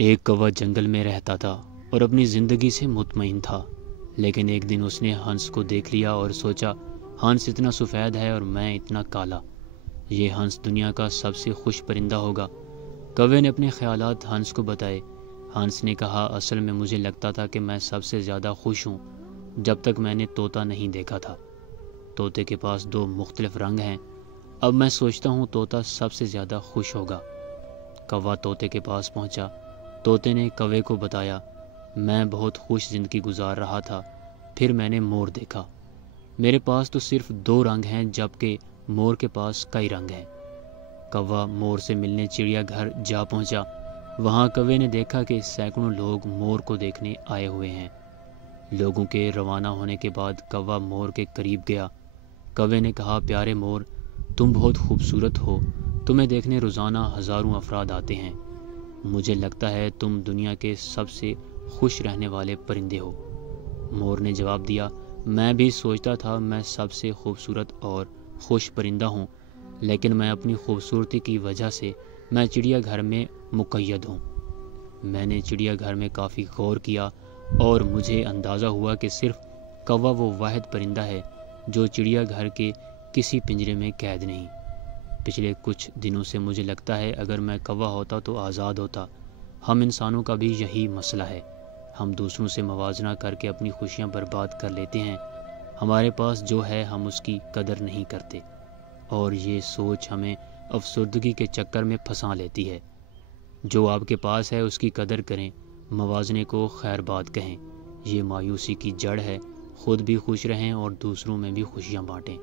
ایک کوا جنگل میں رہتا تھا اور اپنی زندگی سے مطمئن تھا، لیکن ایک دن اس نے ہنس کو دیکھ لیا اور سوچا، ہنس اتنا سفید ہے اور میں اتنا کالا، یہ ہنس دنیا کا سب سے خوش پرندہ ہوگا۔ کوے نے اپنے خیالات ہنس کو بتائے۔ ہنس نے کہا، اصل میں مجھے لگتا تھا کہ میں سب سے زیادہ خوش ہوں جب تک میں نے طوطا نہیں دیکھا تھا۔ طوطے کے پاس 2 مختلف رنگ ہیں، اب میں سوچتا ہوں طوطا سب سے زیادہ خوش ہوگا۔ کوا طوطے کے پاس پہنچا۔ طوطے نے کوے کو بتایا، میں بہت خوش زندگی گزار رہا تھا، پھر میں نے مور دیکھا، میرے پاس تو صرف 2 رنگ ہیں جبکہ مور کے پاس کئی رنگ ہیں۔ کوا مور سے ملنے چڑیا گھر جا پہنچا۔ وہاں کوے نے دیکھا کہ سینکڑوں لوگ مور کو دیکھنے آئے ہوئے ہیں۔ لوگوں کے روانہ ہونے کے بعد کوا مور کے قریب گیا۔ کوے نے کہا، پیارے مور، تم بہت خوبصورت ہو، تمہیں دیکھنے روزانہ ہزاروں افراد آتے ہیں، مجھے لگتا ہے تم دنیا کے سب سے خوش رہنے والے پرندے ہو۔ مور نے جواب دیا، میں بھی سوچتا تھا میں سب سے خوبصورت اور خوش پرندہ ہوں، لیکن میں اپنی خوبصورتی کی وجہ سے میں چڑیا گھر میں مقید ہوں۔ میں نے چڑیا گھر میں کافی غور کیا اور مجھے اندازہ ہوا کہ صرف کوا وہ واحد پرندہ ہے جو چڑیا گھر کے کسی پنجرے میں قید نہیں۔ پچھلے کچھ دنوں سے مجھے لگتا ہے اگر میں کوا ہوتا تو آزاد ہوتا۔ ہم انسانوں کا بھی یہی مسئلہ ہے، ہم دوسروں سے موازنہ کر کے اپنی خوشیاں برباد کر لیتے ہیں، ہمارے پاس جو ہے ہم اس کی قدر نہیں کرتے، اور یہ سوچ ہمیں افسردگی کے چکر میں پھنسا لیتی ہے۔ جو آپ کے پاس ہے اس کی قدر کریں، موازنے کو خیر بات کہیں، یہ مایوسی کی جڑ ہے۔ خود بھی خوش رہیں اور دوسروں میں بھی خوشیاں بانٹیں۔